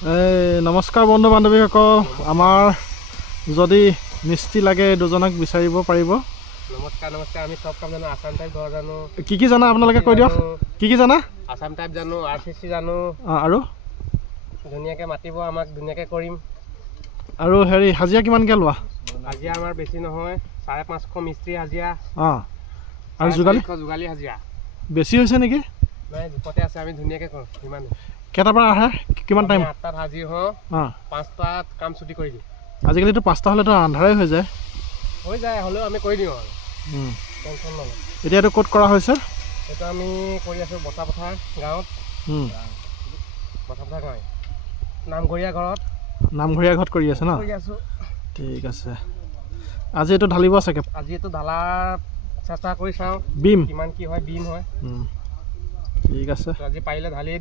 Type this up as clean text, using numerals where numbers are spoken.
নমস্কাৰ বন্ধু বান্ধৱীসকল, আমাৰ যদি মিস্ত্ৰী লাগে দুজনক বিচাৰিব পাৰিব। নমস্কাৰ নমস্কাৰ, আমি সব কাম জানো, আসাম টাইপ ঘৰ জানো। কি জানা আপোনালোকে কৈ দিয়ক, কি জানা? আসাম টাইপ জানো, RCC জানো। আৰু ধুনীয়াকৈ মাতিব, আমাক ধুনীয়াকৈ কৰিম। আৰু হেৰি হাজিৰা কিমানকৈ লোৱা? হাজিৰা আমাৰ বেছি নহয়, 550 মিস্ত্ৰী হাজিৰা। আৰু যোগালী হাজিৰা বেছি হৈছে নেকি? নাই, জোখতে আছে, আমি ধুনীয়াকৈ কৰোঁ। সিমানে। কেইটাৰ পৰা আহে, কিমান টাইম? 8টাত হাজিৰ হওঁ, 5টাত কাম ছুটি কৰি দিওঁ। আজিকালিতো 5টা হ'লেতো আন্ধাৰে হৈ যায়। হৈ যায়, হ'লেও আমি কৰি দিওঁ আৰু টেনশ্যন নলওঁ। এতিয়া এইটো ক'ত কৰা হৈছে? এইটো আমি কৰি আছোঁ বচাপথাৰ গাঁৱত। বচাপথাৰ গাঁৱত নামঘৰীয়া ঘৰত। নামঘৰীয়া ঘৰত কৰি আছে ন? কৰি আছোঁ। ঠিক আছে। আজি এইটো ঢালিব চাগে? আজি এইটো ঢালাৰ চেষ্টা কৰি চাওঁ, বিম কিমান কি হয়, বিম হয়। ঠিক আছে। আজি পাৰিলে ঢালি